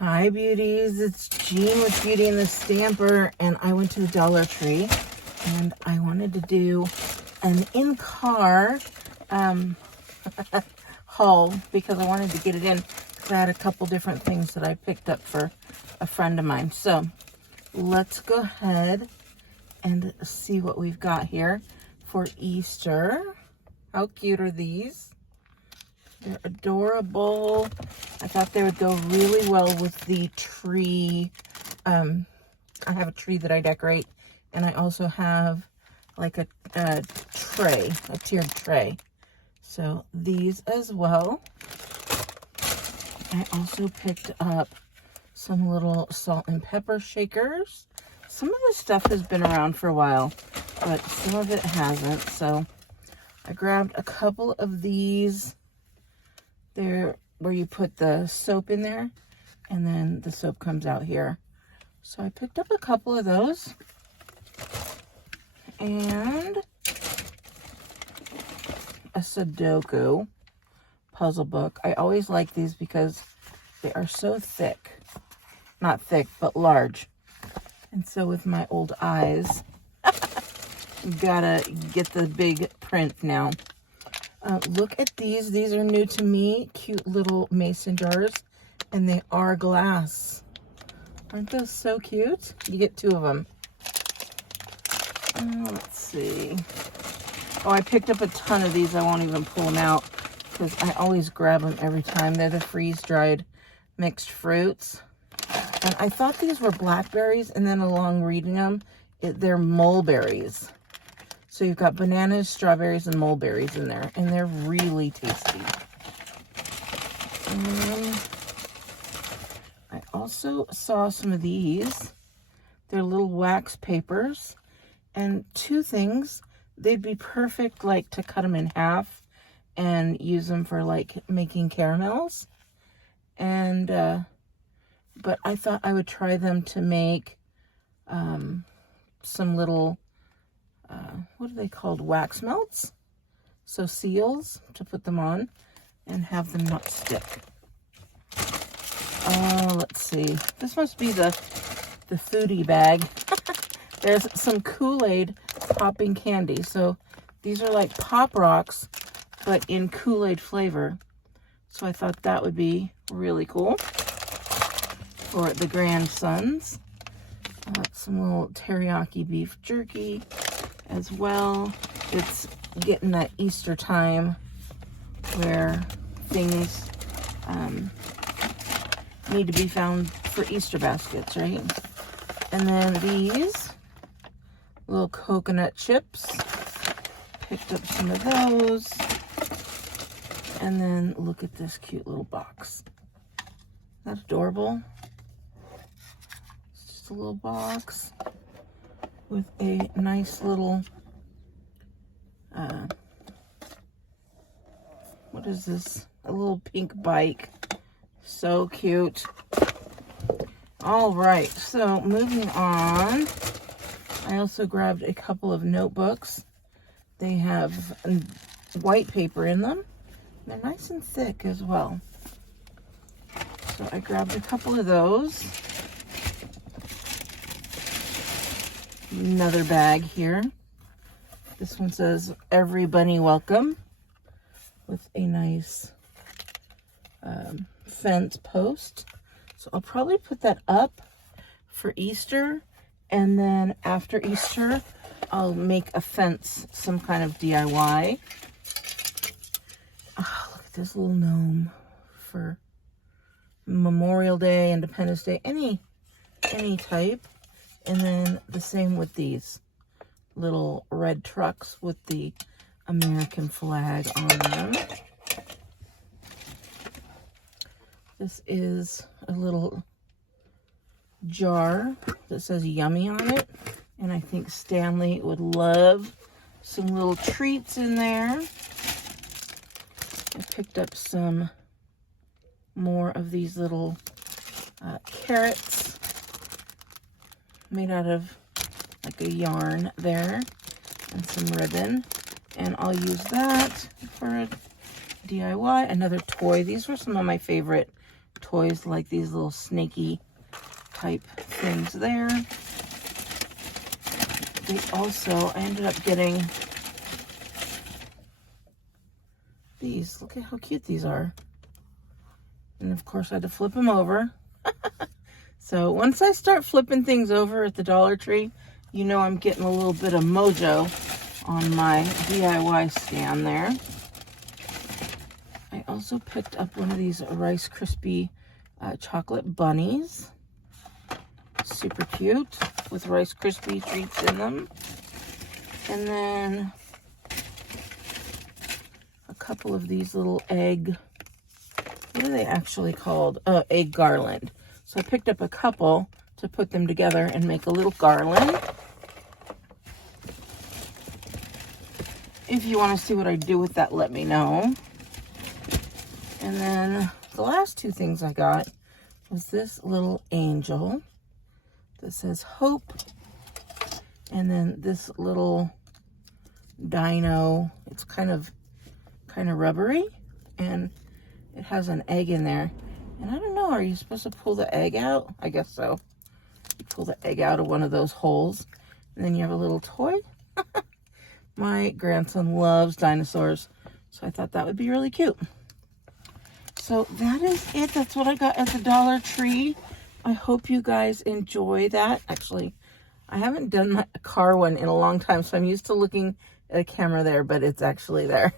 Hi beauties, it's Jean with Beauty and the Stamper, and I went to the Dollar Tree and I wanted to do an in-car haul because I wanted to get it in because I had a couple different things that I picked up for a friend of mine. So let's go ahead and see what we've got here for Easter. How cute are these? They're adorable. I thought they would go really well with the tree. I have a tree that I decorate, and I also have like a tray, a tiered tray. So these as well. I also picked up some little salt and pepper shakers. Some of this stuff has been around for a while, but some of it hasn't. So I grabbed a couple of these. They're where you put the soap in there, and then the soap comes out here. So I picked up a couple of those. And a Sudoku puzzle book. I always like these because they are so thick. Not thick, but large. And so with my old eyes, gotta get the big print now. Look at these. These are new to me. Cute little mason jars. And they are glass. Aren't those so cute? You get 2 of them. Let's see. Oh, I picked up a ton of these. I won't even pull them out because I always grab them every time. They're the freeze-dried mixed fruits. And I thought these were blackberries, and then along reading them, they're mulberries. So you've got bananas, strawberries, and mulberries in there, and they're really tasty. And I also saw some of these. They're little wax papers, and 2 things. They'd be perfect, like, to cut them in half and use them for, like, making caramels. And, but I thought I would try them to make some little, what are they called? Wax melts? So seals to put them on and have them not stick. Let's see. This must be the foodie bag. There's some Kool-Aid popping candy. So these are like Pop Rocks, but in Kool-Aid flavor. So I thought that would be really cool for the grandsons. Some little teriyaki beef jerky as well. It's getting that Easter time where things need to be found for Easter baskets, right? And then these little coconut chips. Picked up some of those. And then look at this cute little box. Isn't that adorable? It's just a little box with a nice little, what is this? A little pink bike. So cute. All right, so moving on. I also grabbed a couple of notebooks. They have white paper in them. They're nice and thick as well. So I grabbed a couple of those. Another bag here. This one says, "Every bunny welcome," with a nice fence post. So I'll probably put that up for Easter, and then after Easter, I'll make a fence, some kind of DIY. Oh, look at this little gnome for Memorial Day, Independence Day, any type. And then the same with these little red trucks with the American flag on them. This is a little jar that says yummy on it. And I think Stanley would love some little treats in there. I picked up some more of these little carrots made out of like a yarn there, and some ribbon. And I'll use that for a DIY. Another toy. These were some of my favorite toys like these little snaky type things there. They also, I ended up getting these. Look at how cute these are. And of course I had to flip them over. So once I start flipping things over at the Dollar Tree, you know I'm getting a little bit of mojo on my DIY stand there. I also picked up one of these Rice Krispie chocolate bunnies. Super cute with Rice Krispie treats in them. And then a couple of these little egg, what are they actually called? Egg garland. So I picked up a couple to put them together and make a little garland. If you want to see what I do with that, let me know. And then the last two things I got was this little angel that says hope, and then this little dino. It's kind of rubbery, and it has an egg in there. And I don't know, are you supposed to pull the egg out? I guess so. You pull the egg out of one of those holes, and then you have a little toy. My grandson loves dinosaurs, so I thought that would be really cute. So that is it. That's what I got at the Dollar Tree. I hope you guys enjoy that. Actually, I haven't done my car one in a long time, so I'm used to looking at a camera there, but it's actually there.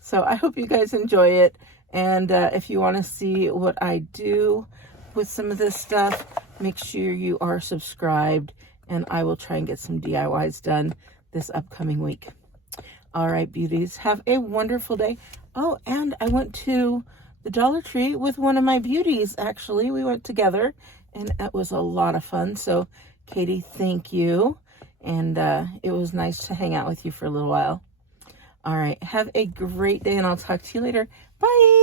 So I hope you guys enjoy it. And if you want to see what I do with some of this stuff, make sure you are subscribed, and I will try and get some DIYs done this upcoming week. All right, beauties, have a wonderful day. Oh, and I went to the Dollar Tree with one of my beauties, actually. We went together, and it was a lot of fun. So, Katie, thank you. And it was nice to hang out with you for a little while. All right, have a great day, and I'll talk to you later. Bye.